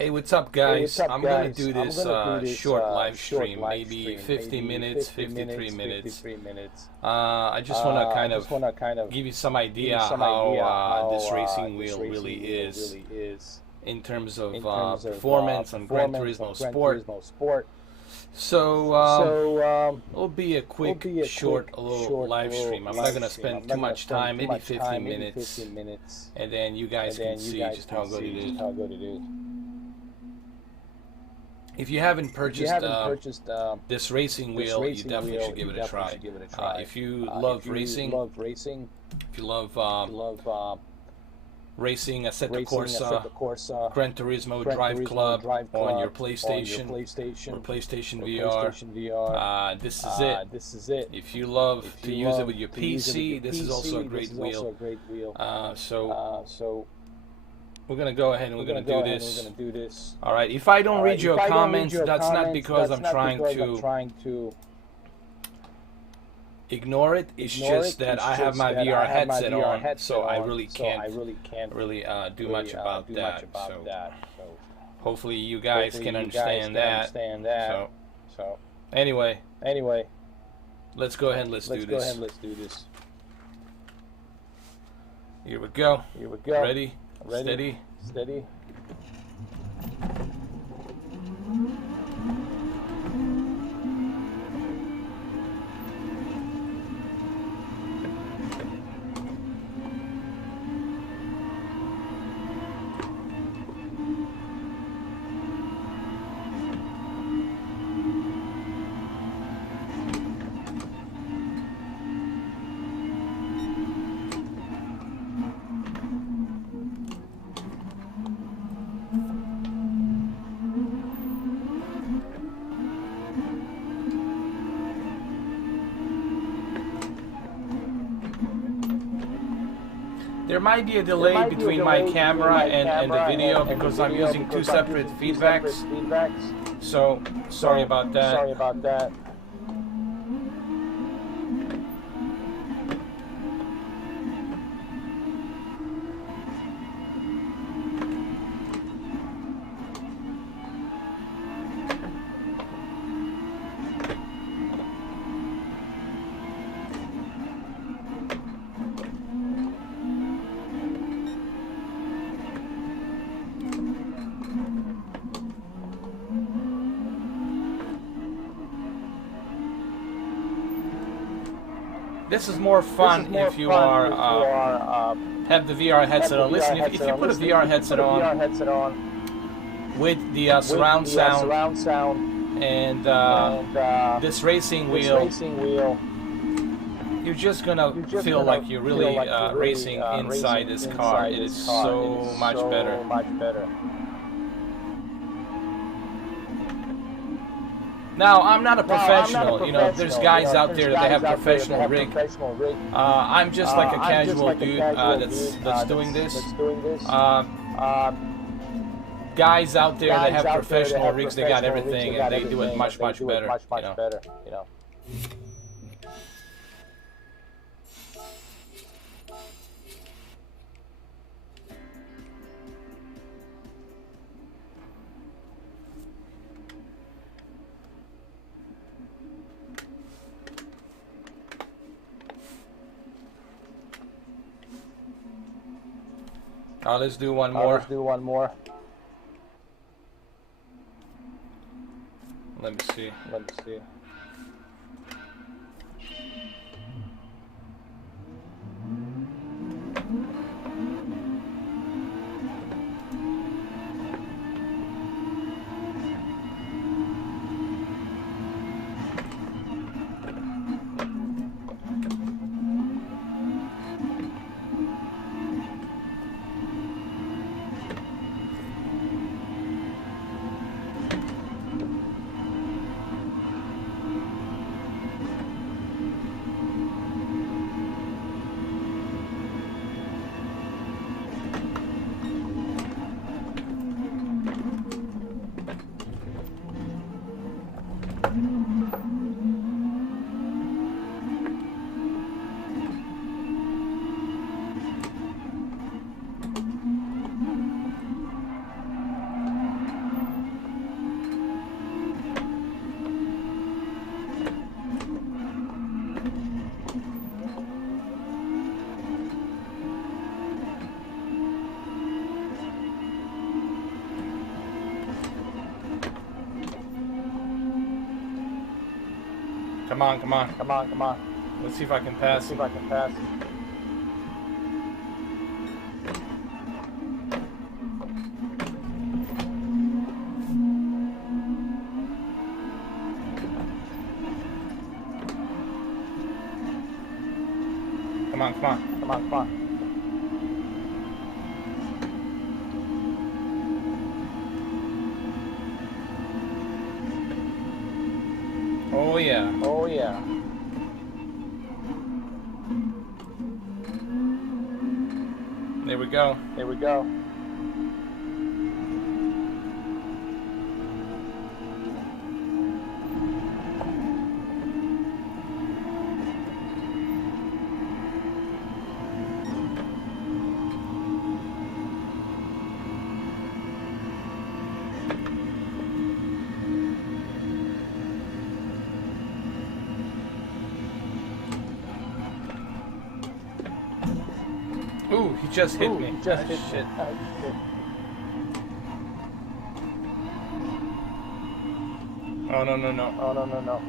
Hey, what's up, guys? I'm gonna do this short live stream, maybe 50 minutes, 53 minutes. I just want to kind of give you some idea how this racing wheel really is in terms of performance on Gran Turismo Sport. So it'll be a quick, short, little live stream. I'm not gonna spend too much time, maybe 15 minutes, and then you guys can see just how good it is. If you haven't purchased this racing wheel, you definitely should give it a try. If you love racing, if you love racing, Assetto Corsa, Gran Turismo Drive Club on your PlayStation or PlayStation VR, this is it. If you love to use it with your PC, this is also a great wheel. So we're gonna go ahead and we're gonna do this. All right. If I don't read your comments, that's not because I'm trying to ignore it. It's just that I have my VR headset on, so I really can't do much about that. So hopefully you guys can understand that. So anyway, let's go ahead and let's do this. Here we go. Ready? Steady. There might be a delay between my camera and the video because I'm using two separate feedbacks. So sorry about that. This is more fun if you are have the VR headset on. Listen, if you put a VR headset on with the surround sound and this racing wheel, you're just gonna feel like you're really racing inside this car. It is so much better. Now, I'm not a professional, you know, there's guys out there that they have professional rig. I'm just like a casual dude that's doing this. Guys out there that have professional rigs, they got everything, and they do it much better, you know. Let's do one more. Let me see. Come on, come on. Come on, come on. Let's see if I can pass. Let's see if I can pass. Come on, come on. Come on, come on. Oh yeah. Oh yeah. There we go. There we go. Ooh, he just hit me. He just hit shit. me. Oh, shit. Oh, no, no, no. Oh, no, no, no.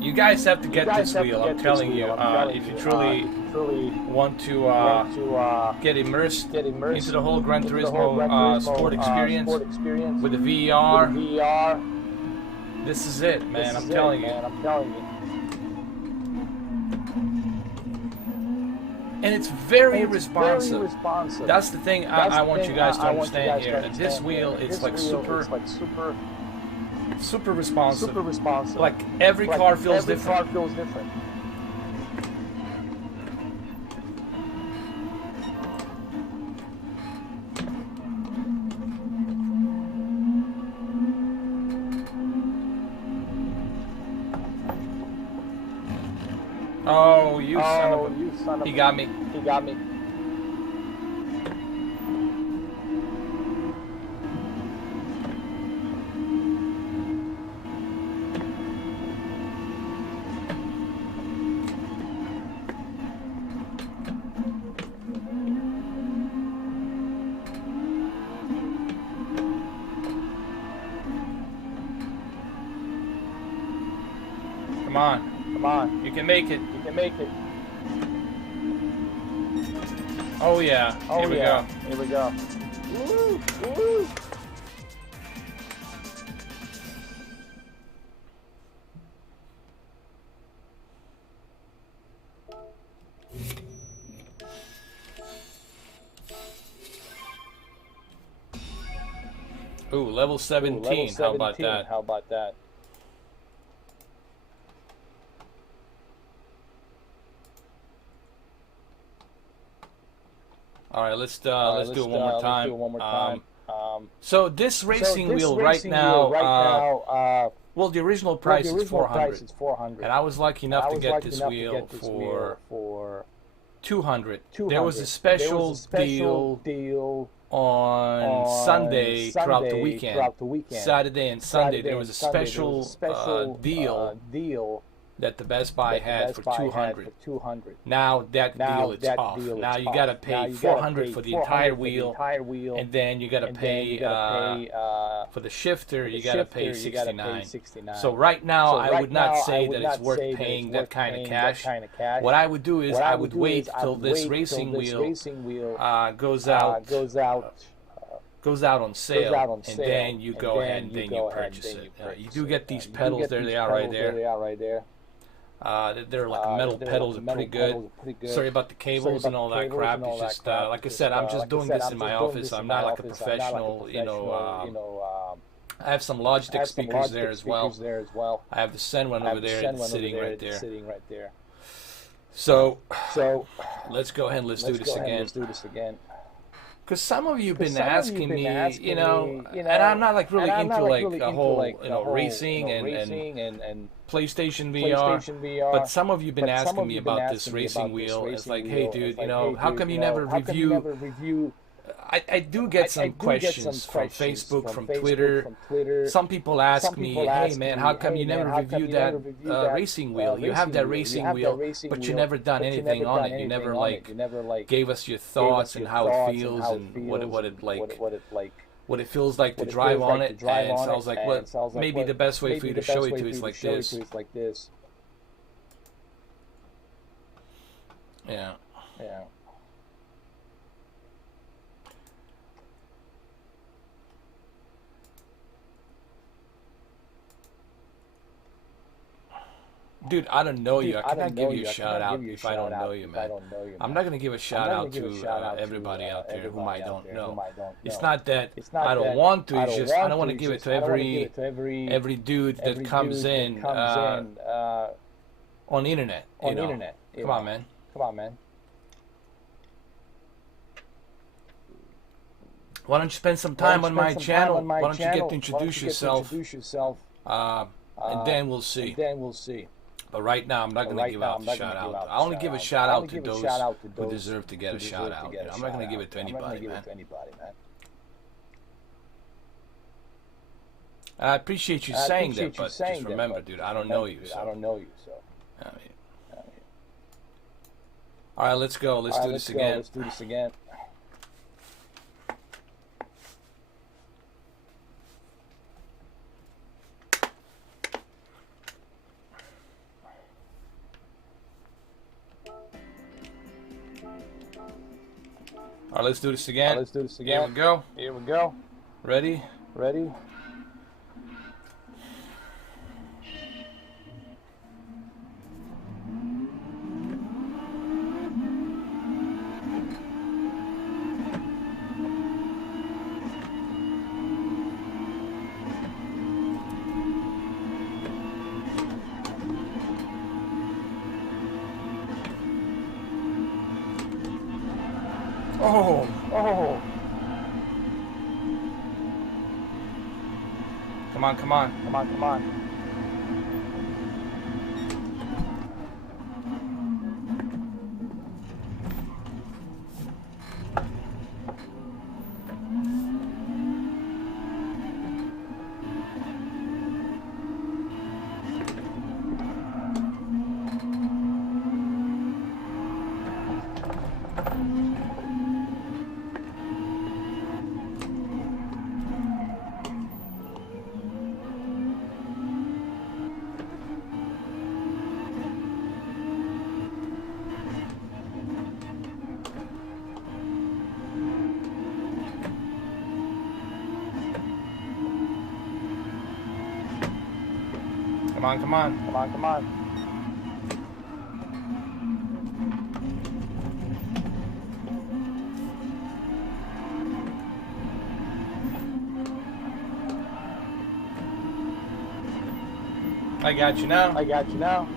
You guys have to get this wheel, I'm telling you. If you truly want to get immersed into the whole Gran Turismo sport experience with the VR, this is it, man. I'm telling you. And it's very responsive. That's the thing I want you guys to understand here. That this wheel is like super responsive. Like every car feels different. Oh, you son of a... He got me. He got me. Come on. Come on. You can make it. You can make it. Oh yeah. Here we go. Here we go. Woo! Woo! Ooh, level 17. Level 17. How about that? How about that? All right, let's do it one more time. So this racing wheel right now, well, the original price is 400, and I was lucky enough to get this wheel for 200. There was a special deal on Sunday throughout the weekend. Saturday and Sunday there was a special deal that the Best Buy had for 200. Now that deal is off. Now you gotta pay 400 for the entire wheel, and then you gotta pay for the shifter. You gotta pay 69. So right now I would not say that it's worth paying that kind of cash. What I would do is I would wait till this racing wheel goes out on sale, and then you go ahead and then you purchase it. You do get these pedals. There they are right there. They're like metal pedals, are pretty good. Sorry about the cables and all that crap. It's just like I said, I'm just doing this in my office. I'm not like a professional, you know. I have some Logitech speakers there as well. I have the Sen one over there, and sitting right there. So let's go ahead and let's do this again. Because some of you have been asking me, you know, and I'm not like really into like a whole, you know, racing and PlayStation VR, but some of you have been asking me about this racing wheel. It's like, hey dude, you know, how come you never review I do get some questions from Facebook, from Twitter. Some people ask me, hey man, how come you never reviewed that racing wheel? You have that racing wheel, but you never done anything on it. You never like gave us your thoughts and how it feels and what it feels like to drive on it. And so I was like, well, maybe the best way for you to show it to is like this. Yeah. Dude, I don't know you. I cannot give you a shout out if I don't know you, man. I'm not gonna give a shout out to everybody out there whom I don't know. It's not that I don't want to. It's just I don't want to give it to every dude that comes in on the internet. You know? Come on, man. Why don't you spend some time on my channel? Why don't you get to introduce yourself? And then we'll see. But right now, I'm not going to give out the shout out. I only give a shout out to those who deserve to get a shout out. I'm not going to give it to anybody, man. I appreciate you saying that, but just remember, dude, I don't know you. So. All right, let's go. Let's do this again. All right, let's do this again. Here we go. Ready? Oh. Come on. Come on. I got you now.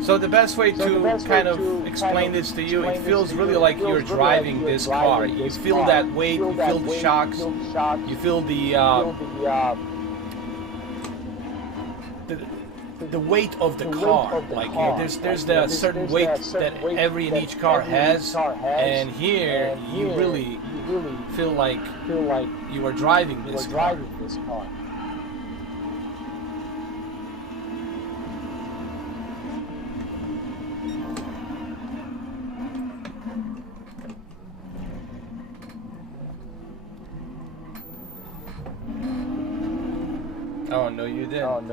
So the best way to kind of explain this to you, it feels really like you're driving this car. You feel that weight, you feel the shocks, you feel the weight of the car. Like there's the certain weight that every and each car has, and here you really feel like you are driving this car. Oh, no, you didn't.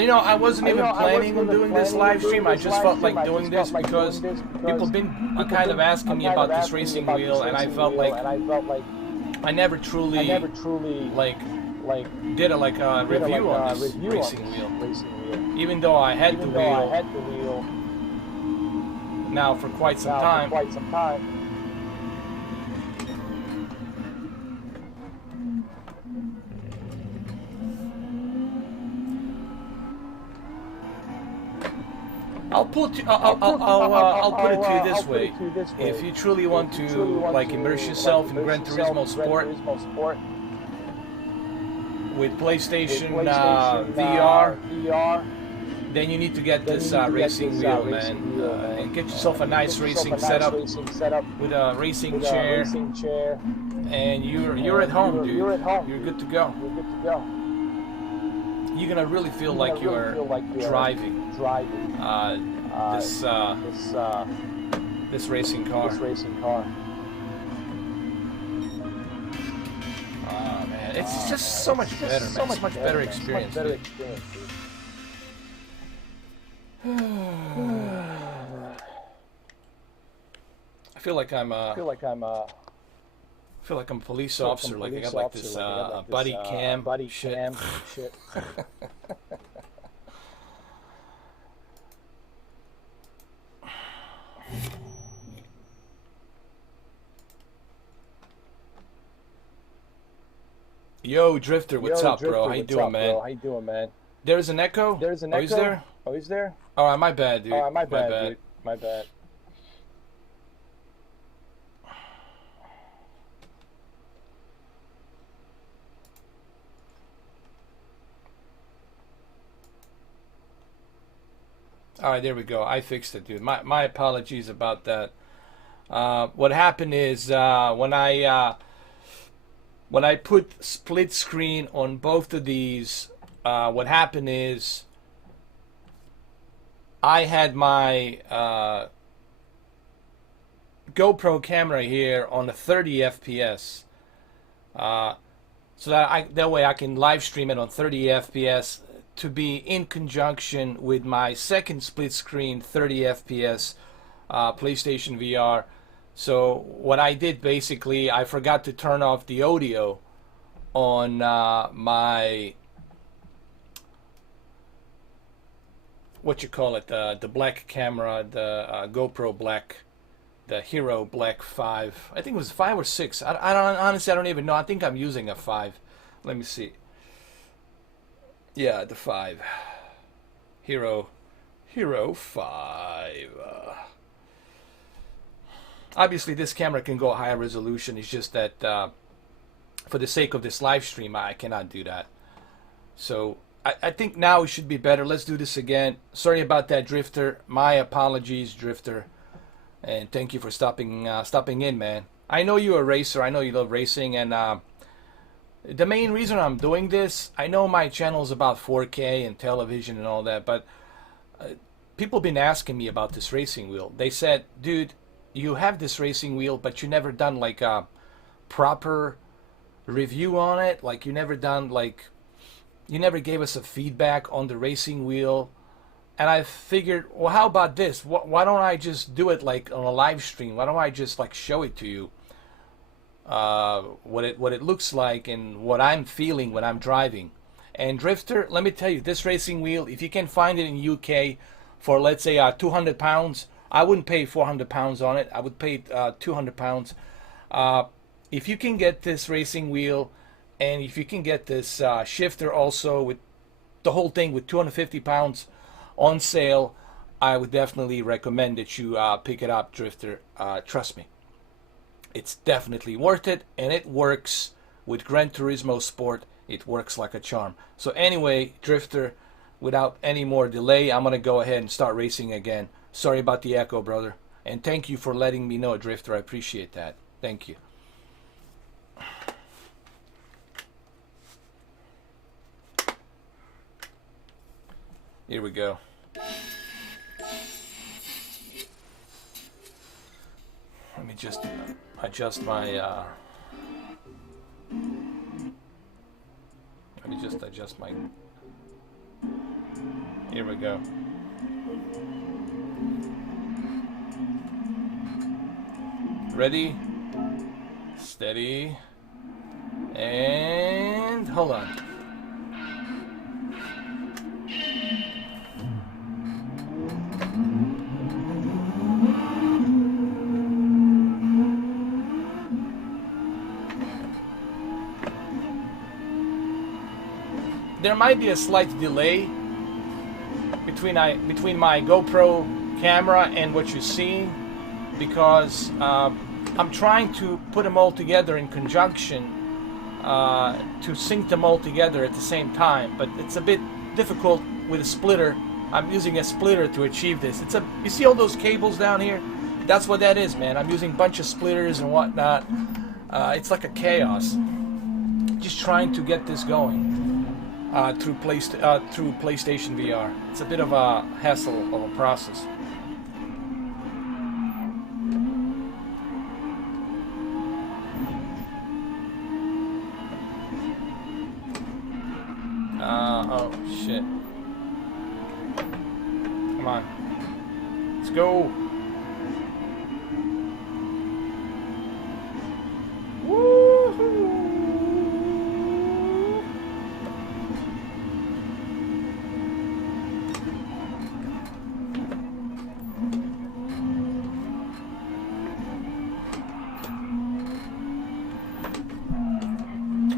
You know, I wasn't even planning on doing this live stream. I just felt like doing this because people have been kind of asking me about this racing wheel, and I felt like I never truly did a review on this racing wheel. Even though I had the wheel. now for quite some time. I'll put it to you this way. If you truly want to like immerse yourself in Gran Turismo Sport with PlayStation VR, then you need to get this racing wheel, man, and get yourself a nice racing setup with a racing chair, and you're at home, dude. You're good to go. You're gonna really feel like you're driving this racing car. Man, it's just so much better, man. It's much better experience. I feel like I'm a police officer. Like I got like this buddy cam shit. Yo, Drifter, what's up, bro? How you doing, man? There's an echo? Oh, he's there? Oh, my bad, dude. My bad. Alright, there we go. I fixed it, dude. My apologies about that. What happened is when I put split screen on both of these, what happened is I had my GoPro camera here on the 30 FPS, so that way I can live stream it on 30 FPS to be in conjunction with my second split screen 30 FPS PlayStation VR. So what I did basically, I forgot to turn off the audio on my the black camera, the GoPro Black, the Hero Black 5. I think it was 5 or 6. I don't even know. I think I'm using a 5. Let me see. Yeah, the 5. Hero 5. Obviously, this camera can go higher resolution. It's just that for the sake of this live stream, I cannot do that. So I think now it should be better. Let's do this again. Sorry about that, Drifter. My apologies, Drifter. And thank you for stopping in, man. I know you're a racer. I know you love racing. And the main reason I'm doing this, I know my channel is about 4K and television and all that, but people have been asking me about this racing wheel. They said, dude, you have this racing wheel, but you never done like a proper review on it. Like you never gave us a feedback on the racing wheel. And I figured, well, how about this? Why don't I just do it like on a live stream? Why don't I just like show it to you? What it looks like and what I'm feeling when I'm driving. And Drifter, let me tell you, this racing wheel, if you can find it in UK for, let's say, 200 pounds, I wouldn't pay 400 pounds on it. I would pay 200 pounds. If you can get this racing wheel, and if you can get this shifter also with the whole thing with 250 pounds on sale, I would definitely recommend that you pick it up, Drifter. Trust me. It's definitely worth it, and it works with Gran Turismo Sport. It works like a charm. So anyway, Drifter, without any more delay, I'm going to go ahead and start racing again. Sorry about the echo, brother. And thank you for letting me know, Drifter. I appreciate that. Thank you. Here we go. Let me just adjust my here we go. Ready, steady, and hold on. there might be a slight delay between my GoPro camera and what you're seeing, because I'm trying to put them all together in conjunction to sync them all together at the same time, but it's a bit difficult with a splitter. I'm using a splitter to achieve this. You see all those cables down here? That's what that is, man. I'm using a bunch of splitters and whatnot. It's like a chaos. Just trying to get this going through PlayStation VR. It's a bit of a hassle of a process. Oh shit. Come on. Let's go. Woohoo!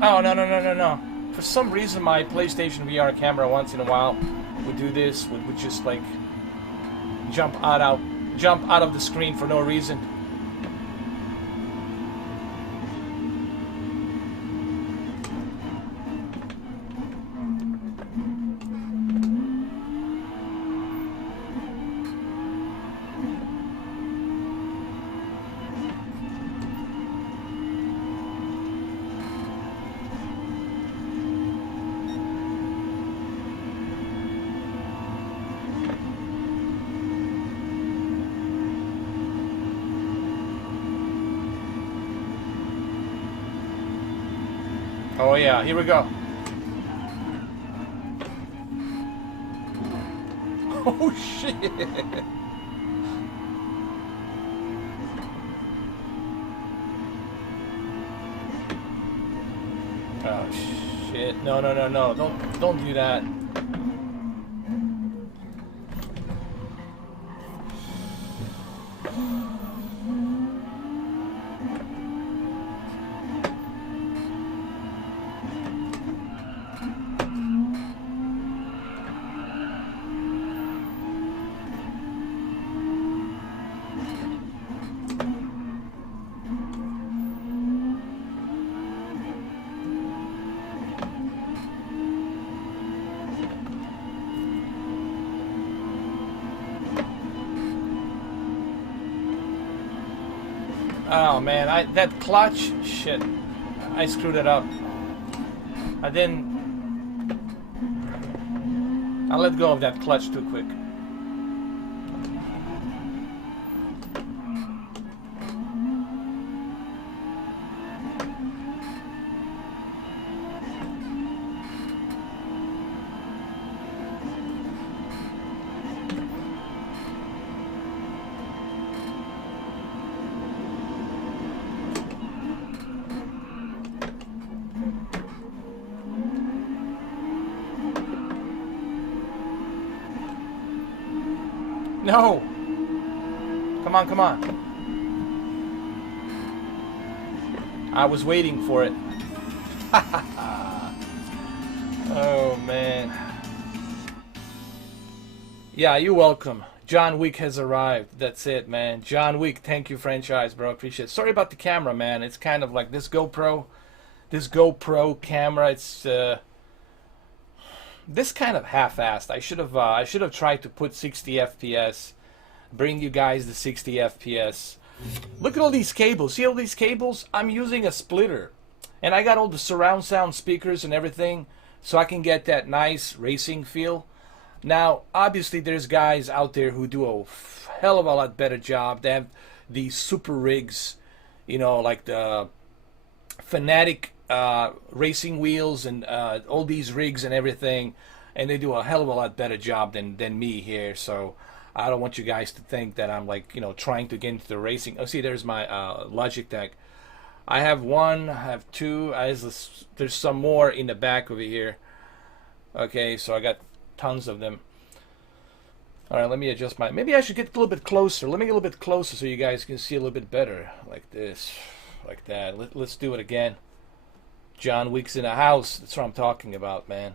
Oh, no. For some reason, my PlayStation VR camera once in a while would do this, would just like jump out of the screen for no reason. Oh yeah, here we go. Oh shit. Oh shit. No. Don't do that. Oh man, that clutch, shit, I screwed it up. I let go of that clutch too quick. No! Come on. I was waiting for it. Oh, man. Yeah, you're welcome. John Wick has arrived. That's it, man. John Wick, thank you, franchise, bro. Appreciate it. Sorry about the camera, man. It's kind of like this GoPro camera. It's this kind of half-assed. I should have tried to put 60 FPS, bring you guys the 60 FPS. Look at all these cables. See all these cables? I'm using a splitter, and I got all the surround sound speakers and everything, so I can get that nice racing feel. Now, obviously, there's guys out there who do a hell of a lot better job. They have these super rigs, you know, like the Fanatic racing wheels and all these rigs and everything, and they do a hell of a lot better job than me here. So I don't want you guys to think that I'm like, you know, trying to get into the racing. Oh, see, there's my Logitech. I have one, I have two. There's some more in the back over here. Okay, so I got tons of them. All right, let me adjust my. Maybe I should get a little bit closer. Let me get a little bit closer so you guys can see a little bit better, like this, like that. Let's do it again. John Wick's in the house. That's what I'm talking about, man.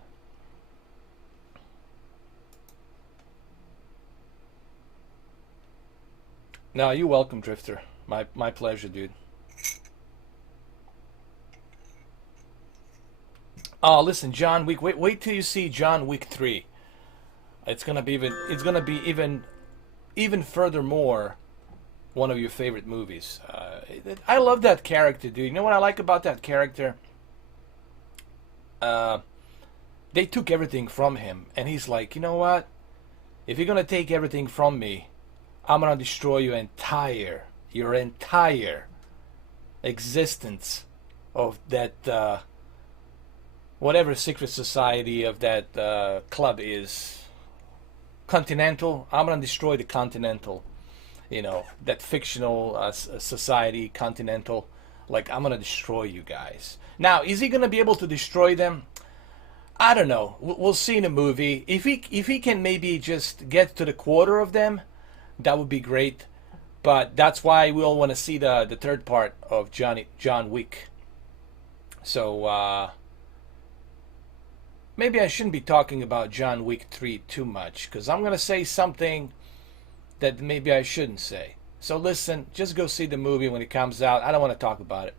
No, you're welcome, Drifter. My pleasure, dude. Oh, listen, John Wick. Wait till you see John Wick 3. It's gonna be even furthermore one of your favorite movies. I love that character, dude. You know what I like about that character? They took everything from him, and he's like, you know what? If you're gonna take everything from me, I'm gonna destroy your entire existence of that whatever secret society of that club is. Continental. I'm gonna destroy the Continental. You know, that fictional society, Continental. Like, I'm gonna destroy you guys. Now, is he gonna be able to destroy them? I don't know. We'll see in the movie. If he can maybe just get to the quarter of them, that would be great. But that's why we all want to see the third part of John Wick. So maybe I shouldn't be talking about John Wick 3 too much, because I'm gonna say something that maybe I shouldn't say. So listen, just go see the movie when it comes out. I don't want to talk about it.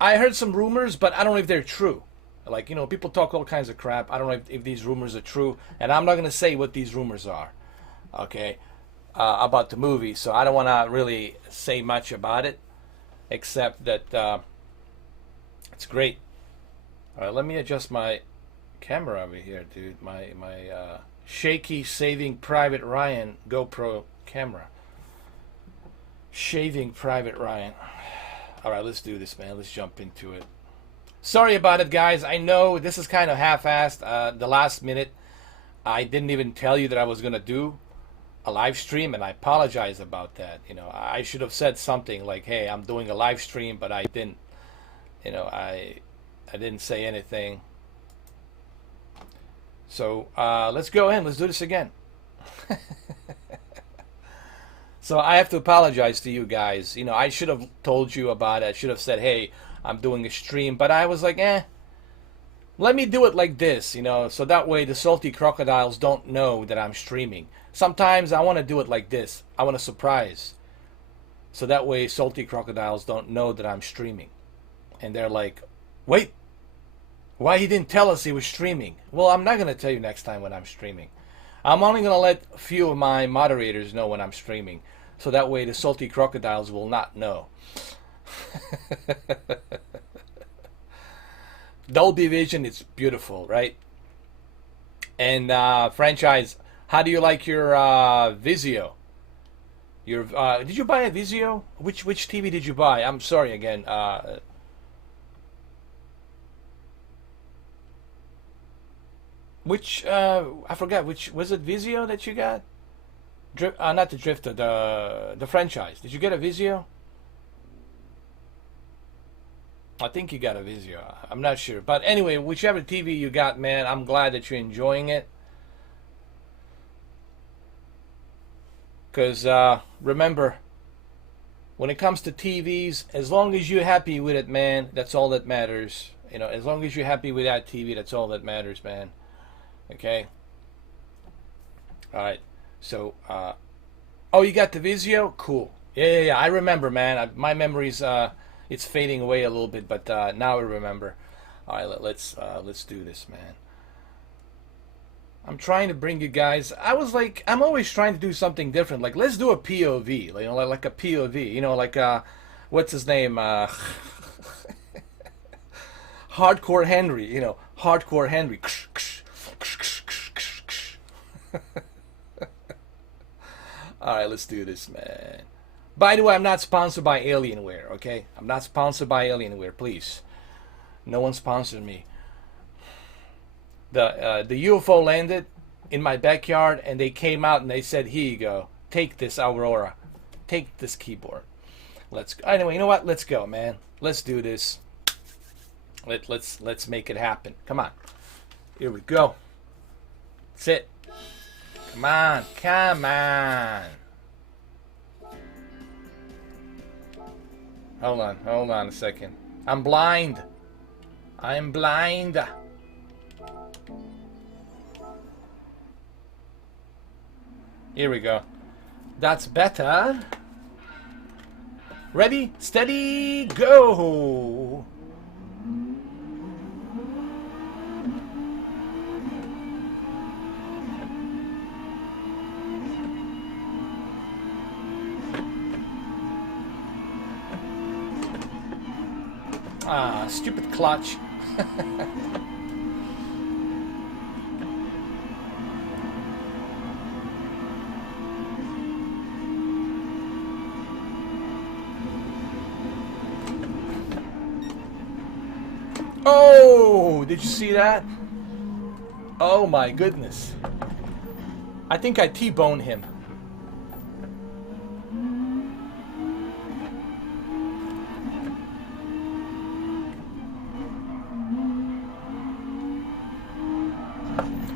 I heard some rumors, but I don't know if they're true. Like, you know, people talk all kinds of crap. I don't know if these rumors are true, and I'm not going to say what these rumors are, okay, about the movie. So I don't want to really say much about it, except that it's great. All right, let me adjust my camera over here, dude. My shaky Saving Private Ryan GoPro camera. Shaving Private Ryan. All right, let's do this, man. Let's jump into it. Sorry about it, guys. I know this is kind of half-assed. The last minute, I didn't even tell you that I was going to do a live stream, and I apologize about that. You know, I should have said something like, hey, I'm doing a live stream, but I didn't. You know, I didn't say anything. So let's go in. Let's do this again. So I have to apologize to you guys. You know, I should have told you about it. I should have said, hey, I'm doing a stream. But I was like, let me do it like this, you know, so that way the salty crocodiles don't know that I'm streaming. Sometimes I want to do it like this. I want to surprise. So that way salty crocodiles don't know that I'm streaming. And they're like, wait, why he didn't tell us he was streaming? Well, I'm not going to tell you next time when I'm streaming. I'm only going to let a few of my moderators know when I'm streaming. So that way the salty crocodiles will not know. Dolby Vision, it's beautiful, right? And franchise, how do you like your Vizio? Your did you buy a Vizio? Which TV did you buy? I'm sorry again. Which I forgot, which was it, Vizio that you got? Not the Drifter, the franchise. Did you get a Vizio? I think you got a Vizio. I'm not sure, but anyway, whichever TV you got, man, I'm glad that you're enjoying it. Because remember, when it comes to TVs, as long as you're happy with it, man, that's all that matters. You know, as long as you're happy with that TV, that's all that matters, man. Okay. All right. So, oh, you got the Vizio? Cool. Yeah. I remember, man. My memory's it's fading away a little bit, but now I remember. All right, let's do this, man. I'm trying to bring you guys. I'm always trying to do something different. Like, let's do a POV, you know, like a POV. You know, like what's his name? Hardcore Henry. You know, Hardcore Henry. All right, let's do this, man. By the way, I'm not sponsored by Alienware, okay? I'm not sponsored by Alienware, please. No one sponsored me. The UFO landed in my backyard, and they came out and they said, "Here you go. Take this, Aurora. Take this keyboard." Let's go. Anyway, you know what? Let's go, man. Let's do this. Let's make it happen. Come on. Here we go. That's it. Come on. Come on. Hold on a second. I'm blind. I'm blind. Here we go. That's better. Ready, steady, go! Ah, stupid clutch. Oh, did you see that? Oh my goodness. I think I T-boned him.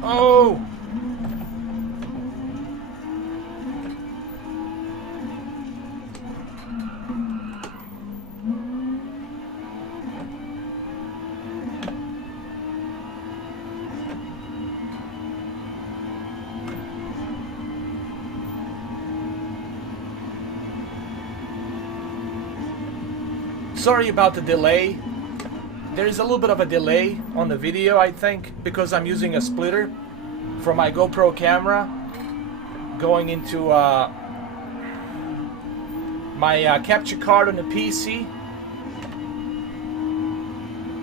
Oh! Sorry about the delay. There is a little bit of a delay on the video, I think, because I'm using a splitter from my GoPro camera going into my capture card on the PC.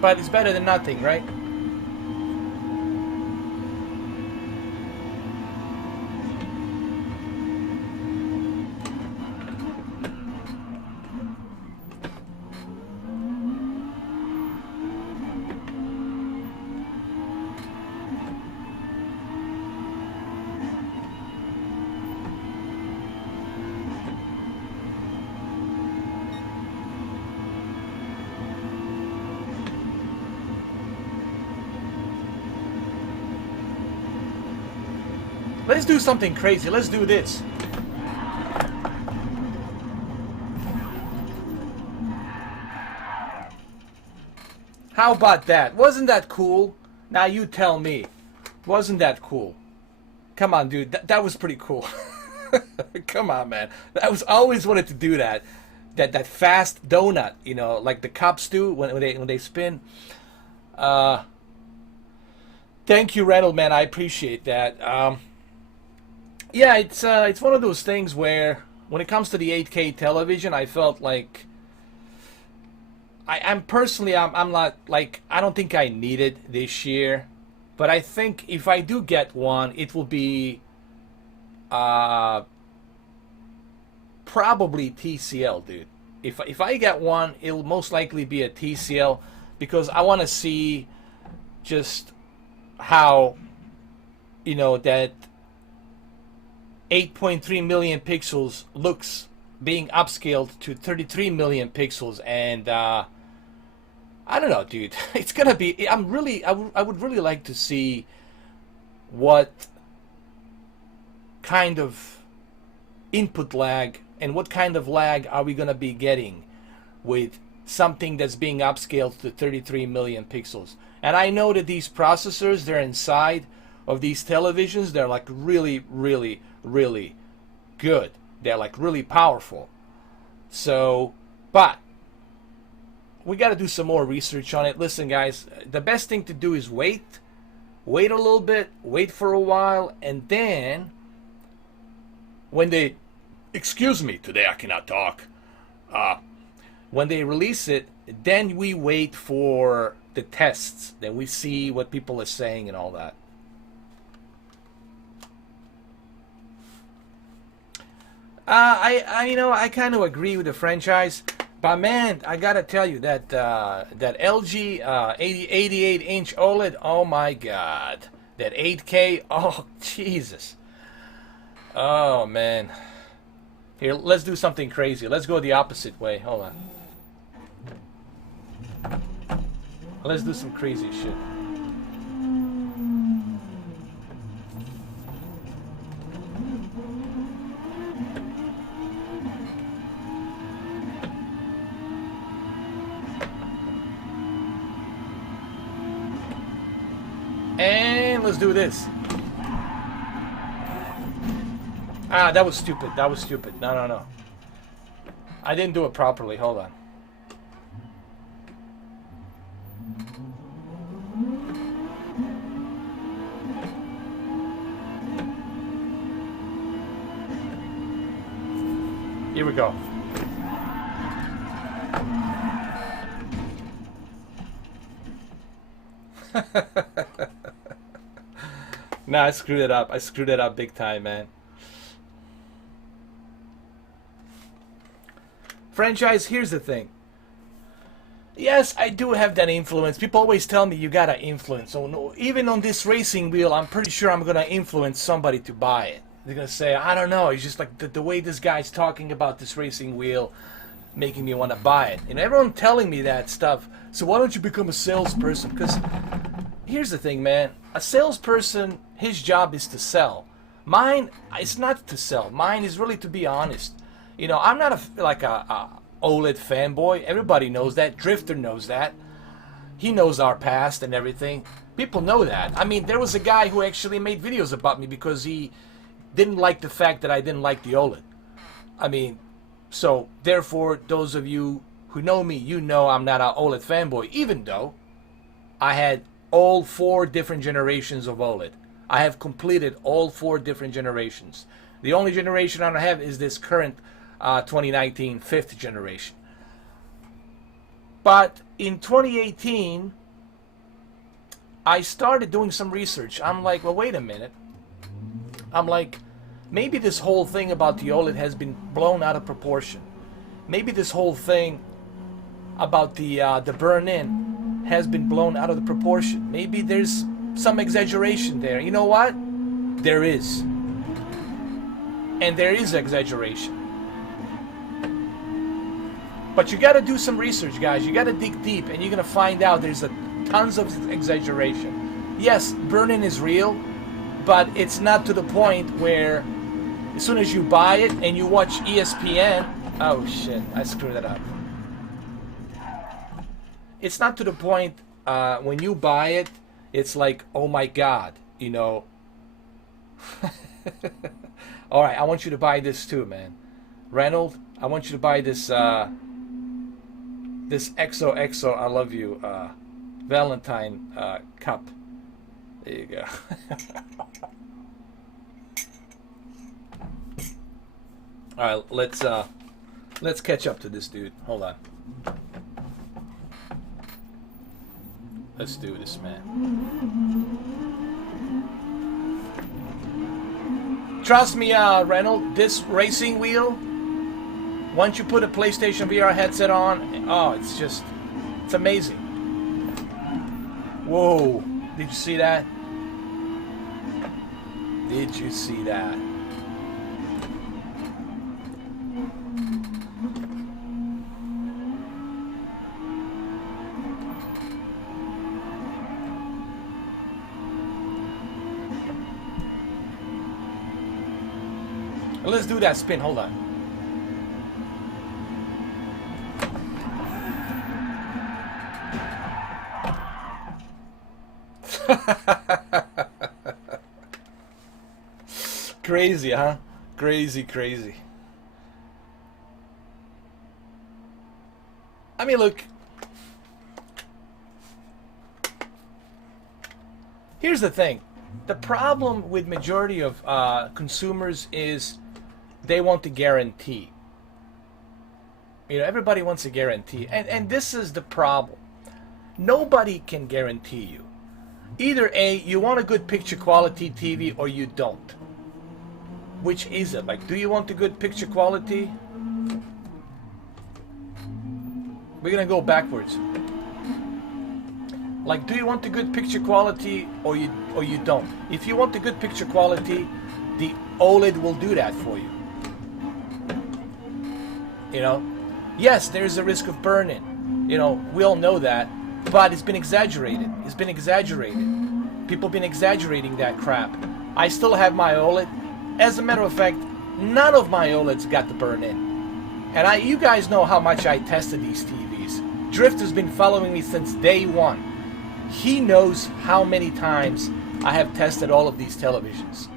But it's better than nothing, right? Let's do something crazy. Let's do this. How about that? Wasn't that cool? Now you tell me. Wasn't that cool? Come on, dude. That was pretty cool. Come on, man. I always wanted to do that. That fast donut, you know, like the cops do when they spin. Thank you, Reynold, man. I appreciate that. Yeah, it's one of those things where when it comes to the 8K television, I felt like I'm personally I'm not like, I don't think I need it this year, but I think if I do get one, it will be probably TCL, dude. If I get one, it'll most likely be a TCL because I want to see just how, you know, that 8.3 million pixels looks being upscaled to 33 million pixels, and I don't know, dude. It's gonna be. I would really like to see what kind of input lag and what kind of lag are we gonna be getting with something that's being upscaled to 33 million pixels. And I know that these processors, they're inside of these televisions, they're like really, really, really good. They're like really powerful. So, but we got to do some more research on it. Listen, guys, the best thing to do is wait a little bit, wait for a while, and then when they, excuse me, today I cannot talk. When they release it, then we wait for the tests. Then we see what people are saying and all that. I you know, I kind of agree with the franchise, but man, I gotta tell you that that LG 88-inch OLED, oh my God, that 8K, oh Jesus, oh man. Here, let's do something crazy. Let's go the opposite way. Hold on. Let's do some crazy shit. And let's do this. Ah, that was stupid. That was stupid. No, no, no. I didn't do it properly. Hold on. Here we go. Nah, I screwed it up. I screwed it up big time, man. Franchise, here's the thing. Yes, I do have that influence. People always tell me you gotta influence. So no, even on this racing wheel, I'm pretty sure I'm gonna influence somebody to buy it. They're gonna say, I don't know, it's just like the way this guy's talking about this racing wheel making me want to buy it. And everyone telling me that stuff. So why don't you become a salesperson? Because here's the thing, man. A salesperson, his job is to sell. Mine is not to sell. Mine is really to be honest. You know, I'm not a OLED fanboy. Everybody knows that. Drifter knows that. He knows our past and everything. People know that. I mean, there was a guy who actually made videos about me because he didn't like the fact that I didn't like the OLED. I mean, so therefore, those of you who know me, you know I'm not an OLED fanboy, even though I had all 4 different generations of OLED. I have completed all 4 different generations. The only generation I don't have is this current 2019 5th generation. But in 2018, I started doing some research. I'm like, well, wait a minute. I'm like, maybe this whole thing about the OLED has been blown out of proportion. Maybe this whole thing about the burn-in has been blown out of the proportion. Maybe there's some exaggeration there. You know what? There is. And there is exaggeration. But you got to do some research, guys. You got to dig deep, and you're going to find out there's tons of exaggeration. Yes, burn-in is real, but it's not to the point where as soon as you buy it and you watch ESPN... Oh, shit. I screwed it up. It's not to the point when you buy it, it's like, oh, my God, you know. All right, I want you to buy this too, man. Reynold, I want you to buy this... this XOXO I love you Valentine cup. There you go. All right, let's catch up to this dude. Hold on. Let's do this, man. Trust me, Reynold, this racing wheel, once you put a PlayStation VR headset on, oh, it's amazing. Whoa, did you see that? Did you see that? Let's do that spin, hold on. Crazy, huh? Crazy, crazy. I mean, look. Here's the thing. The problem with majority of consumers is they want the guarantee. You know, everybody wants a guarantee. And this is the problem. Nobody can guarantee you. Either A, you want a good picture quality TV or you don't. Which is it? Like, do you want a good picture quality? We're gonna go backwards. Like, do you want a good picture quality or you don't? If you want a good picture quality, the OLED will do that for you. You know? Yes, there's a risk of burn-in. You know, we all know that. But it's been exaggerated. It's been exaggerated. People have been exaggerating that crap. I still have my OLED. As a matter of fact, none of my OLEDs got the burn-in. And you guys know how much I tested these TVs. Drift has been following me since day one. He knows how many times I have tested all of these televisions.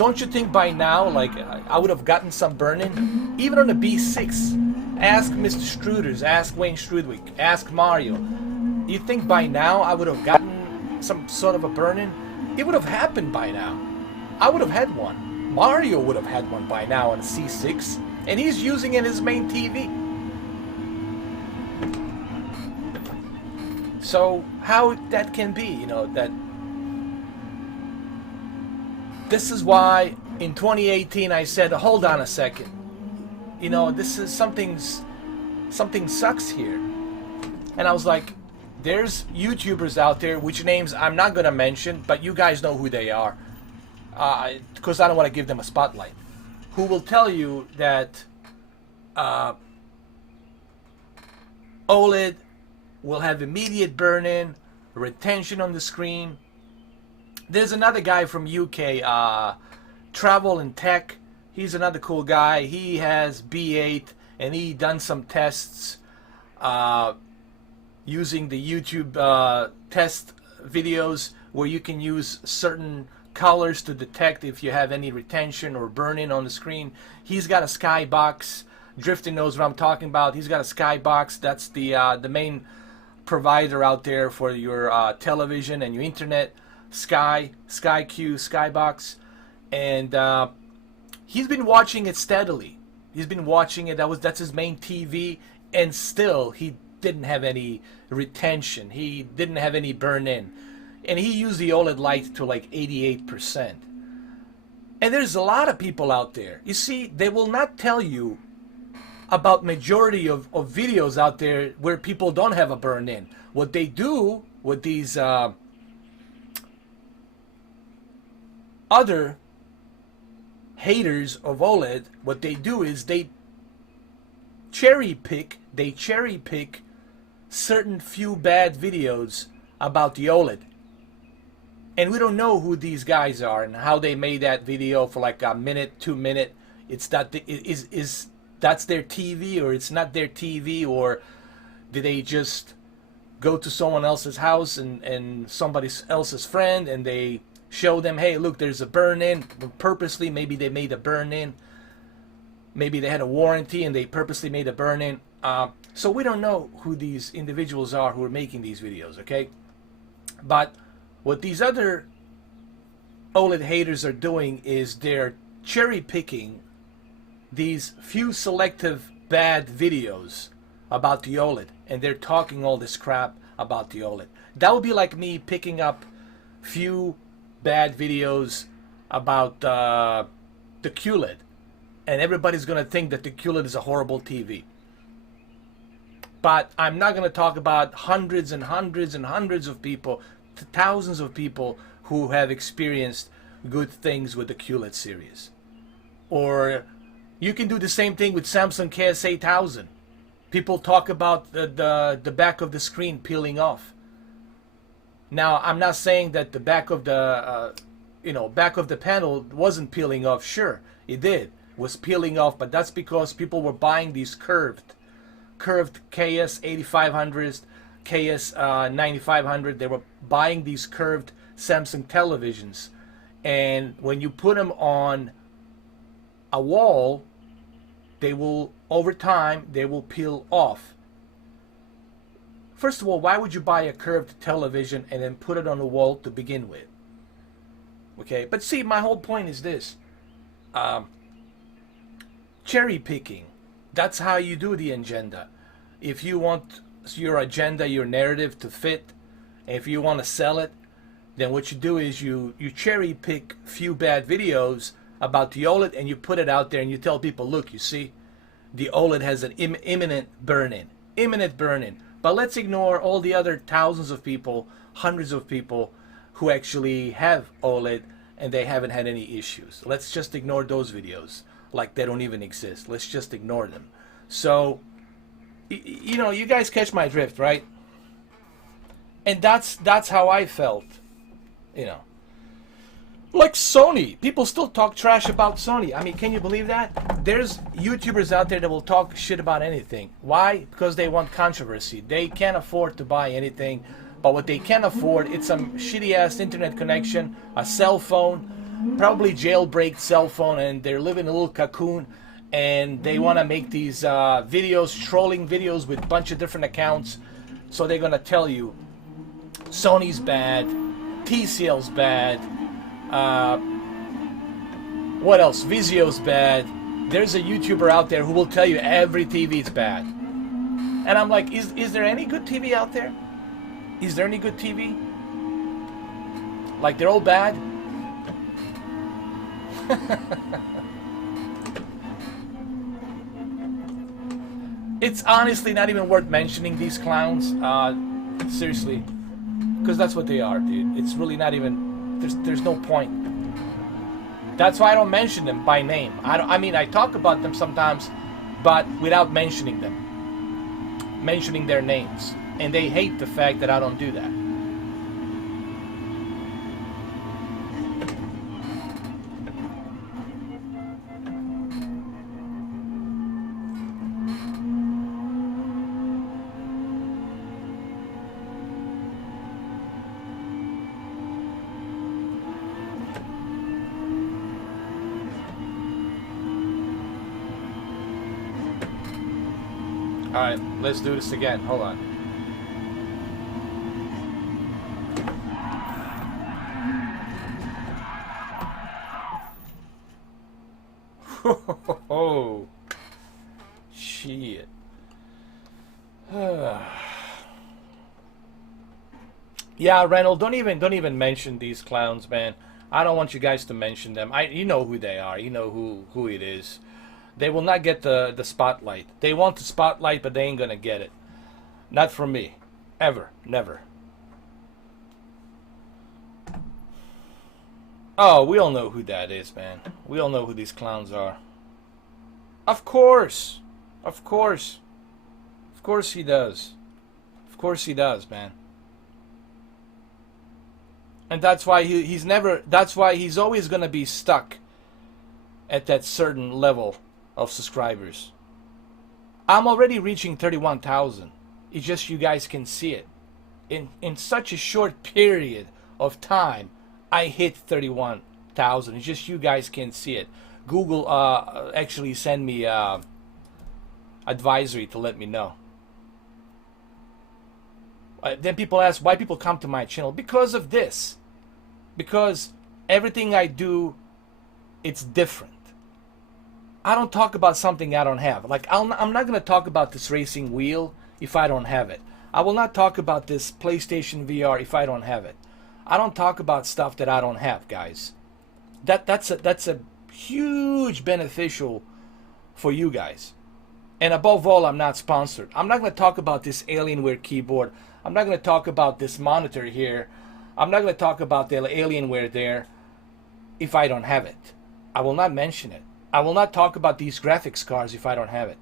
don't you think by now, like, I would have gotten some burn-in? Even on the B6. Ask Mr. Struders, ask Wayne Strudwick, ask Mario. You think by now I would have gotten some sort of a burn-in? It would have happened by now. I would have had one. Mario would have had one by now on a C6, and he's using it in his main TV. So how that can be, you know, that this is why in 2018 I said, hold on a second, you know, this is something sucks here. And I was like, there's YouTubers out there, which names I'm not gonna mention, but you guys know who they are, because I don't want to give them a spotlight, who will tell you that OLED will have immediate burn-in, retention on the screen. There's another guy from UK, Travel and Tech. He's another cool guy. He has B8, and he done some tests using the YouTube test videos where you can use certain colors to detect if you have any retention or burn-in on the screen. He's got a Skybox. Drifting knows what I'm talking about. He's got a Skybox. That's the main provider out there for your television and your internet. Skyq, Skybox, and he's been watching it steadily. He's been watching it. That's his main TV, and still he didn't have any retention. He didn't have any burn-in, and he used the OLED light to like 88%. And there's a lot of people out there. You see, they will not tell you about majority of videos out there where people don't have a burn-in. What they do with these other haters of OLED, what they do is they cherry pick certain few bad videos about the OLED. And we don't know who these guys are and how they made that video for like a minute, 2 minutes. It's that that's their TV, or it's not their TV, or did they just go to someone else's house and somebody else's friend and they show them, hey, look, there's a burn-in. Purposely, maybe they made a burn-in. Maybe they had a warranty and they purposely made a burn-in. So we don't know who these individuals are who are making these videos, okay? But what these other OLED haters are doing is they're cherry-picking these few selective bad videos about the OLED, and they're talking all this crap about the OLED. That would be like me picking up few bad videos about the QLED, and everybody's going to think that the QLED is a horrible TV. But I'm not going to talk about hundreds and hundreds and hundreds of people, thousands of people who have experienced good things with the QLED series. Or you can do the same thing with Samsung KS8000. People talk about the back of the screen peeling off. Now, I'm not saying that the back of the back of the panel wasn't peeling off. Sure, it did, was peeling off, but that's because people were buying these curved KS8500s, KS9500. They were buying these curved Samsung televisions, and when you put them on a wall, they will, over time, they will peel off. First of all, why would you buy a curved television and then put it on the wall to begin with? Okay, but see, my whole point is this. Cherry picking. That's how you do the agenda. If you want your agenda, your narrative to fit, and if you want to sell it, then what you do is you cherry pick few bad videos about the OLED and you put it out there and you tell people, look, you see, the OLED has an imminent burn-in. Imminent burn-in. But let's ignore all the other thousands of people, hundreds of people who actually have OLED and they haven't had any issues. Let's just ignore those videos like they don't even exist. Let's just ignore them. So, you know, you guys catch my drift, right? And that's how I felt, you know. Like Sony. People still talk trash about Sony. I mean, can you believe that? There's YouTubers out there that will talk shit about anything. Why? Because they want controversy. They can't afford to buy anything. But what they can afford, it's some shitty-ass internet connection, a cell phone, probably jailbreak cell phone, and they're living in a little cocoon, and they want to make these videos, trolling videos with a bunch of different accounts. So they're going to tell you Sony's bad, TCL's bad, what else? Vizio's bad. There's a YouTuber out there who will tell you every TV is bad. And I'm like, is there any good TV out there? Is there any good TV? Like, they're all bad? It's honestly not even worth mentioning these clowns. Seriously. Because that's what they are, dude. It's really not even... There's no point. That's why I don't mention them by name. I mean, I talk about them sometimes, but without mentioning them. Mentioning their names. And they hate the fact that I don't do that. Alright, let's do this again. Hold on. Oh, shit. Yeah, Reynold, don't even mention these clowns, man. I don't want you guys to mention them. You know who they are. You know who it is. They will not get the spotlight. They want the spotlight, but they ain't gonna get it. Not from me. Ever. Never. Oh, we all know who that is, man. We all know who these clowns are. Of course. Of course. Of course he does. Of course he does, man. And that's why he's never... That's why he's always gonna be stuck at that certain level of subscribers. I'm already reaching 31,000. It's just you guys can see it. In such a short period of time, I hit 31,000. It's just you guys can see it. Google actually send me advisory to let me know. Then people ask why people come to my channel. Because of this. Because everything I do, it's different. I don't talk about something I don't have. Like, I'm not going to talk about this racing wheel if I don't have it. I will not talk about this PlayStation VR if I don't have it. I don't talk about stuff that I don't have, guys. That's a huge beneficial for you guys. And above all, I'm not sponsored. I'm not going to talk about this Alienware keyboard. I'm not going to talk about this monitor here. I'm not going to talk about the Alienware there if I don't have it. I will not mention it. I will not talk about these graphics cards if I don't have it.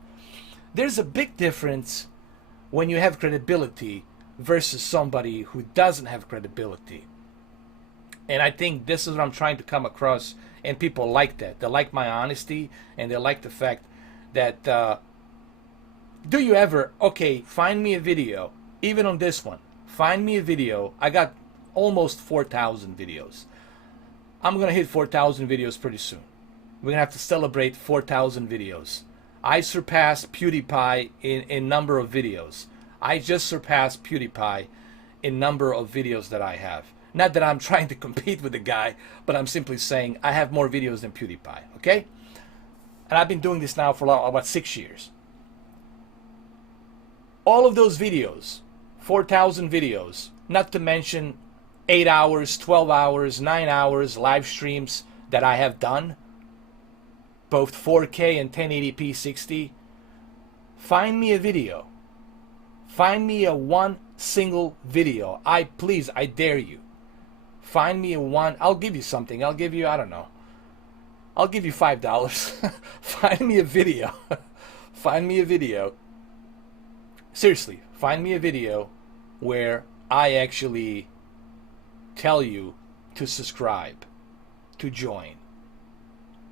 There's a big difference when you have credibility versus somebody who doesn't have credibility. And I think this is what I'm trying to come across, and people like that. They like my honesty, and they like the fact that, do you ever, okay, find me a video, even on this one, find me a video. I got almost 4,000 videos. I'm going to hit 4,000 videos pretty soon. We're going to have to celebrate 4,000 videos. I surpassed PewDiePie in number of videos. I just surpassed PewDiePie in number of videos that I have. Not that I'm trying to compete with the guy, but I'm simply saying I have more videos than PewDiePie, okay? And I've been doing this now for about 6 years. All of those videos, 4,000 videos, not to mention 8 hours, 12 hours, 9 hours live streams that I have done, both 4K and 1080p 60. Find me a video. Find me a one single video. I dare you. Find me a one. I'll give you something. I'll give you, I don't know. I'll give you $5. Find me a video. Find me a video. Seriously, find me a video where I actually tell you to subscribe, to join.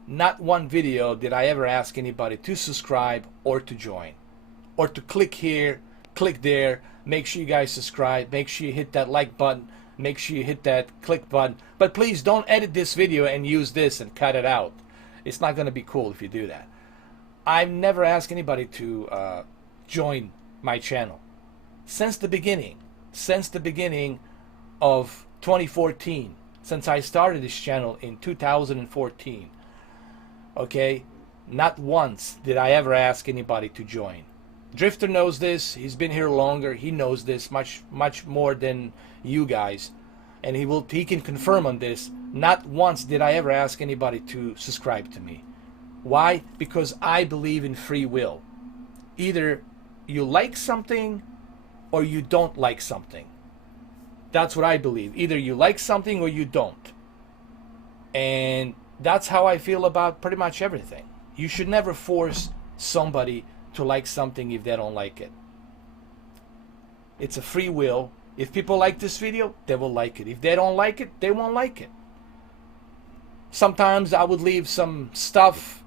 Not one video did I ever ask anybody to subscribe or to join. Or to click here, click there, make sure you guys subscribe, make sure you hit that like button, make sure you hit that click button. But please don't edit this video and use this and cut it out. It's not going to be cool if you do that. I've never asked anybody to join my channel. Since the beginning of 2014, since I started this channel in 2014, okay, not once did I ever ask anybody to join. Drifter knows this. He's been here longer. He knows this much more than you guys, and he can confirm on this. Not once did I ever ask anybody to subscribe to me. Why? Because I believe in free will. Either you like something or you don't like something. That's what I believe. Either you like something or you don't. And that's how I feel about pretty much everything. You should never force somebody to like something if they don't like it. It's a free will. If people like this video, they will like it. If they don't like it, they won't like it. Sometimes I would leave some stuff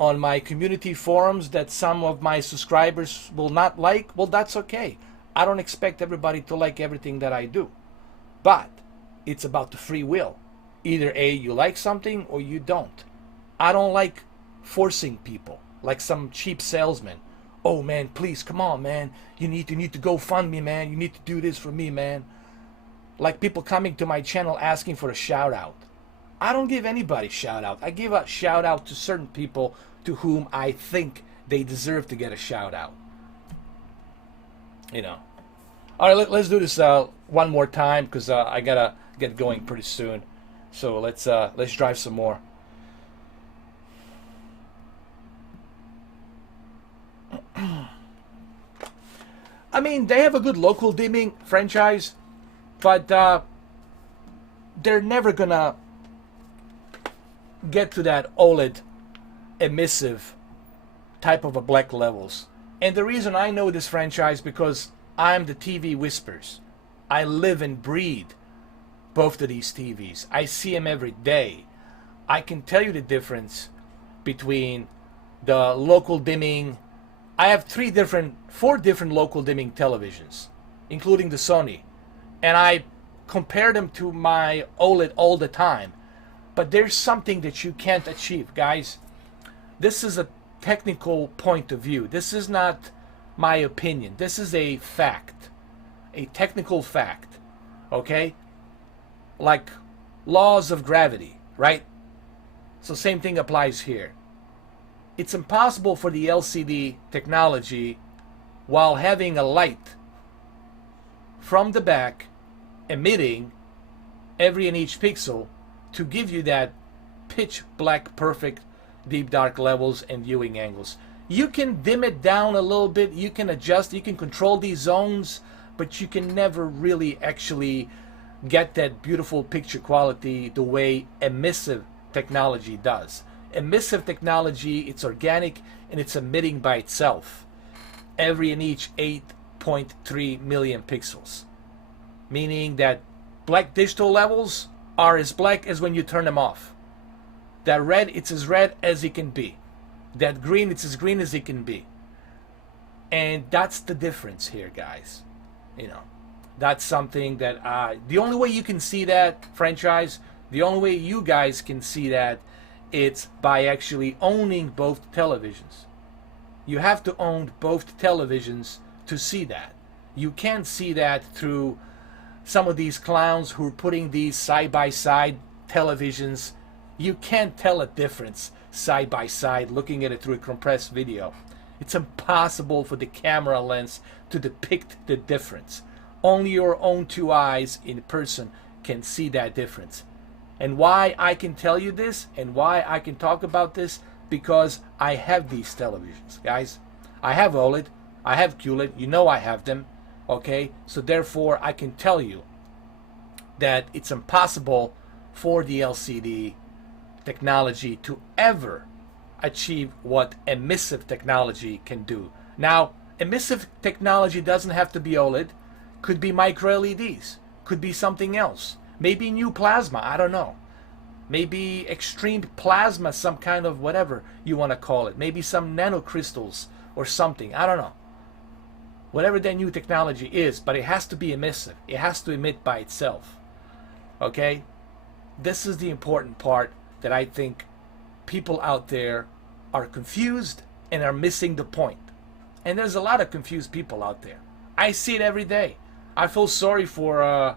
on my community forums that some of my subscribers will not like. Well, that's okay. I don't expect everybody to like everything that I do. But it's about the free will. Either A, you like something or you don't. I don't like forcing people like some cheap salesman. Oh man, please, come on, man. You need to go fund me, man. You need to do this for me, man. Like people coming to my channel asking for a shout out. I don't give anybody shout out. I give a shout out to certain people to whom I think they deserve to get a shout out. You know. All right, let's do this one more time because I gotta get going pretty soon. So let's drive some more. I mean, they have a good local dimming franchise, but they're never gonna get to that OLED emissive type of a black levels. And the reason I know this franchise because I'm the TV whispers. I live and breathe both of these TVs. I see them every day. I can tell you the difference between the local dimming. I have four different local dimming televisions, including the Sony, and I compare them to my OLED all the time. But there's something that you can't achieve, guys. This is a technical point of view. This is not my opinion. This is a fact, a technical fact, okay? Like laws of gravity, right? So same thing applies here. It's impossible for the LCD technology, while having a light from the back emitting every and each pixel, to give you that pitch black perfect deep dark levels and viewing angles. You can dim it down a little bit, you can adjust, you can control these zones, but you can never really actually get that beautiful picture quality the way emissive technology does. Emissive technology, it's organic and it's emitting by itself every and each 8.3 million pixels, meaning that black digital levels are as black as when you turn them off. That red, it's as red as it can be. That green, it's as green as it can be. And that's the difference here, guys. You know, that's something that the only way you can see that franchise, the only way you guys can see that, it's by actually owning both televisions. You have to own both televisions to see that. You can't see that through some of these clowns who are putting these side-by-side televisions. You can't tell a difference side by side looking at it through a compressed video. It's impossible for the camera lens to depict the difference. Only your own two eyes in person can see that difference. And why I can tell you this and why I can talk about this, because I have these televisions, guys. I have OLED, I have QLED, you know I have them, okay? So therefore I can tell you that it's impossible for the LCD technology to ever achieve what emissive technology can do. Now, emissive technology doesn't have to be OLED, could be micro LEDs, could be something else. Maybe new plasma, I don't know. Maybe extreme plasma, some kind of whatever you want to call it. Maybe some nanocrystals or something, I don't know. whatever that new technology is, but it has to be emissive. It has to emit by itself. Okay? This is the important part that I think people out there are confused and are missing the point. And there's a lot of confused people out there. I see it every day. I feel sorry for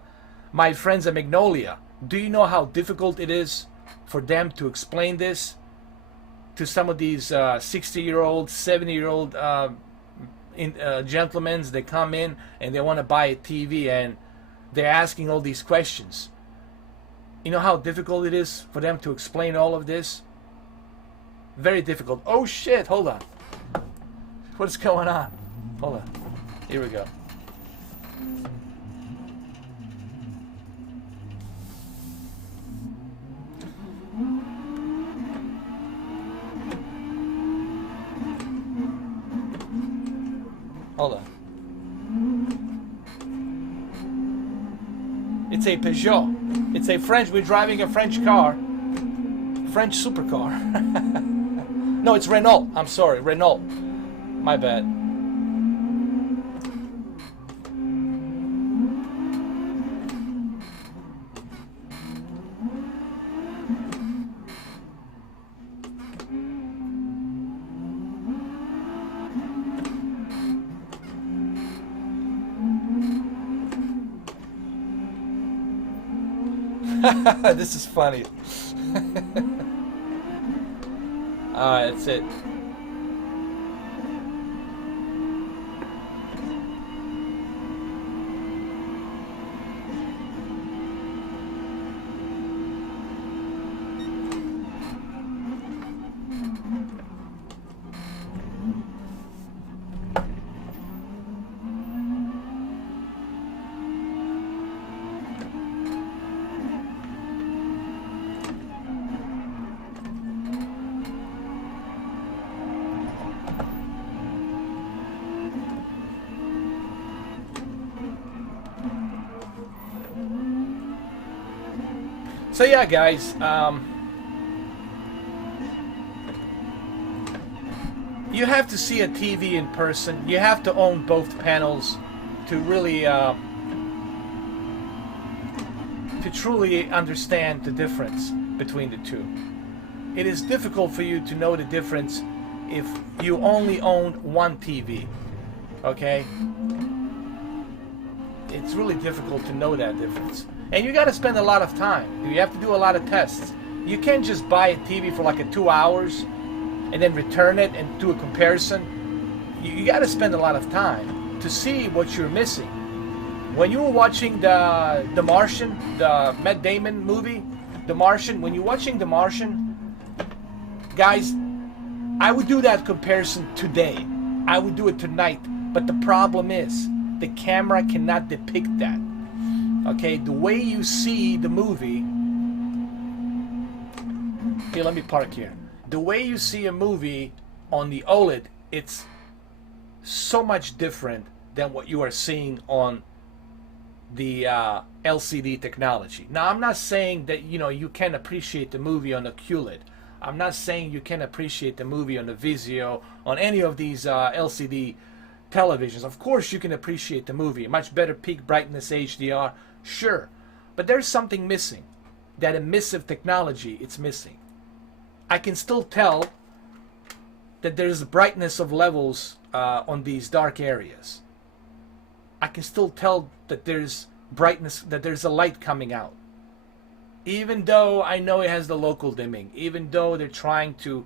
my friends at Magnolia. Do you know how difficult it is for them to explain this to some of these 60-year-old, 70-year-old gentlemen? They come in and they want to buy a TV and they're asking all these questions. You know how difficult it is for them to explain all of this? Very difficult. Oh shit, hold on. What's going on? Hold on. Here we go. Hold on. It's a Peugeot. It's a French. We're driving a French car. French supercar. No, it's Renault. I'm sorry, Renault. My bad. This is funny. Alright, that's it. So yeah, guys, you have to see a TV in person. You have to own both panels to really, to truly understand the difference between the two. It is difficult for you to know the difference if you only own one TV, okay? It's really difficult to know that difference. And you got to spend a lot of time. You have to do a lot of tests. You can't just buy a TV for like 2 hours and then return it and do a comparison. You got to spend a lot of time to see what you're missing. When you were watching the Martian, the Matt Damon movie, The Martian, when you're watching The Martian, guys, I would do that comparison today. I would do it tonight. But the problem is, the camera cannot depict that. Okay, the way you see the movie, here, let me park here. The way you see a movie on the OLED, it's so much different than what you are seeing on the LCD technology. Now, I'm not saying that, you know, you can appreciate the movie on a QLED. I'm not saying you can appreciate the movie on the Vizio, on any of these LCD televisions. Of course you can appreciate the movie. Much better peak brightness HDR. Sure, but there's something missing. That emissive technology, it's missing. I can still tell that there's a brightness of levels on these dark areas. I can still tell that there's brightness, that there's a light coming out. Even though I know it has the local dimming, even though they're trying to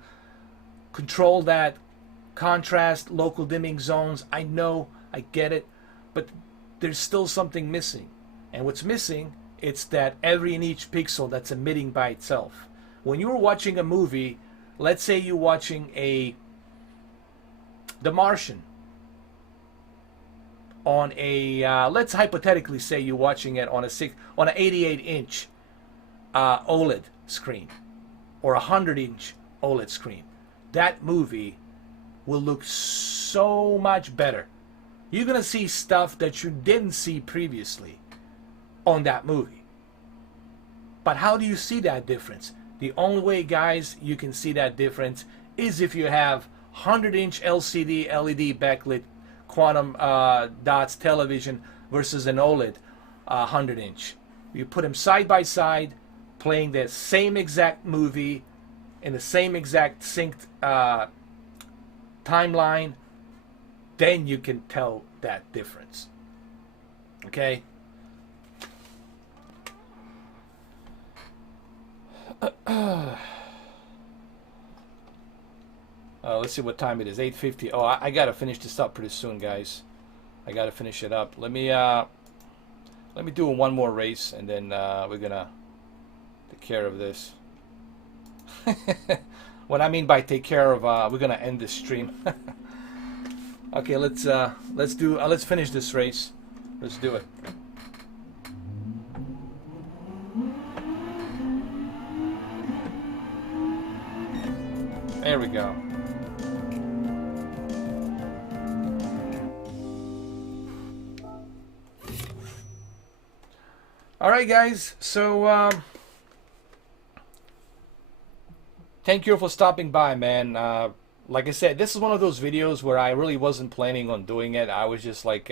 control that contrast, local dimming zones, I know, I get it, but there's still something missing. And what's missing, it's that every and each pixel that's emitting by itself. When you're watching a movie, let's say you're watching The Martian on a, let's hypothetically say you're watching it on an 88-inch OLED screen or a 100-inch OLED screen. That movie will look so much better. You're gonna see stuff that you didn't see previously on that movie. But how do you see that difference? The only way, guys, you can see that difference is if you have 100-inch LCD LED backlit quantum dots television versus an OLED 100-inch. You put them side by side, playing the same exact movie in the same exact synced timeline, then you can tell that difference. Okay? Let's see what time it is. 8:50. Oh, I gotta finish this up pretty soon, guys. I gotta finish it up. Let me do one more race, and then we're gonna take care of this. What I mean by take care of, we're gonna end this stream. Okay, let's finish this race. Let's do it. There we go. All right, guys. So thank you for stopping by, man. Like I said, this is one of those videos where I really wasn't planning on doing it. I was just like,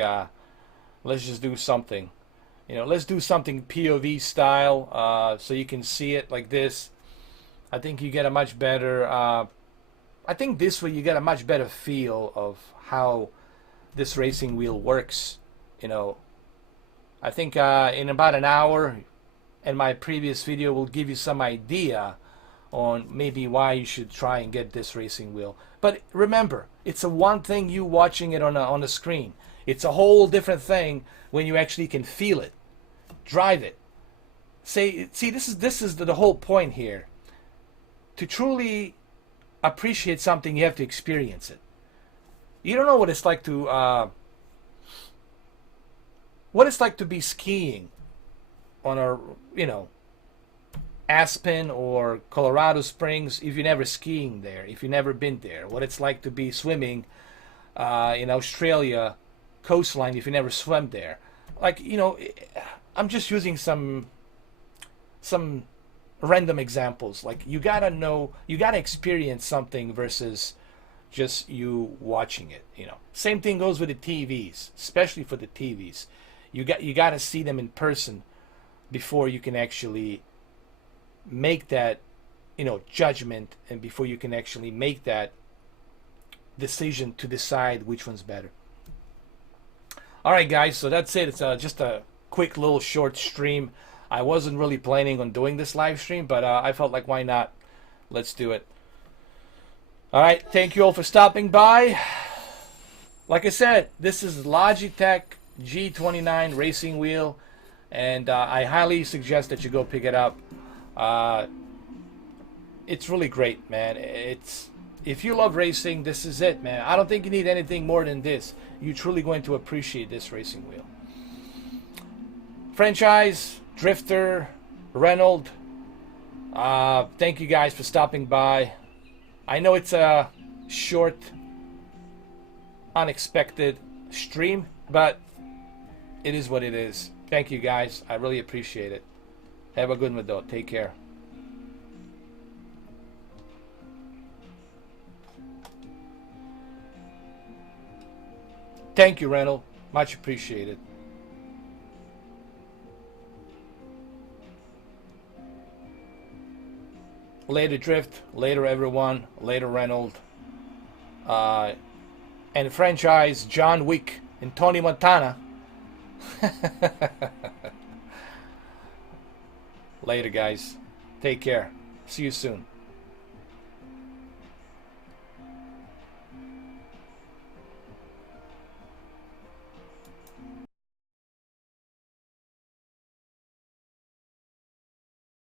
let's just do something. You know, let's do something POV style, so you can see it like this. I think you get a much better, I think this way you get a much better feel of how this racing wheel works. You know, I think in about an hour, and my previous video will give you some idea on maybe why you should try and get this racing wheel. But remember, it's a one thing you watching it on the screen. It's a whole different thing when you actually can feel it, drive it. See, this is the whole point here. To truly appreciate something, you have to experience it. You don't know what it's like to be skiing on a, you know, Aspen or Colorado Springs if you're never skiing there, if you've never been there. What it's like to be swimming in Australia coastline if you never swam there. Like, you know, I'm just using some random examples. Like, you gotta know, you gotta experience something versus just you watching it. You know, same thing goes with the TVs, especially for the TVs. You gotta see them in person before you can actually make that, you know, judgment, and before you can actually make that decision to decide which one's better. All right, guys, so that's it. It's just a quick little short stream. I wasn't really planning on doing this live stream, but I felt like, why not? Let's do it. All right, thank you all for stopping by. Like I said, this is Logitech G29 racing wheel, and I highly suggest that you go pick it up. It's really great, man. If you love racing, this is it, man. I don't think you need anything more than this. You're truly going to appreciate this racing wheel. Franchise, Drifter, Reynolds, thank you guys for stopping by. I know it's a short, unexpected stream, but it is what it is. Thank you guys. I really appreciate it. Have a good one, though. Take care. Thank you, Reynolds. Much appreciated. Later, Drift. Later, everyone. Later, Reynolds. And franchise, John Wick and Tony Montana. Later, guys. Take care. See you soon.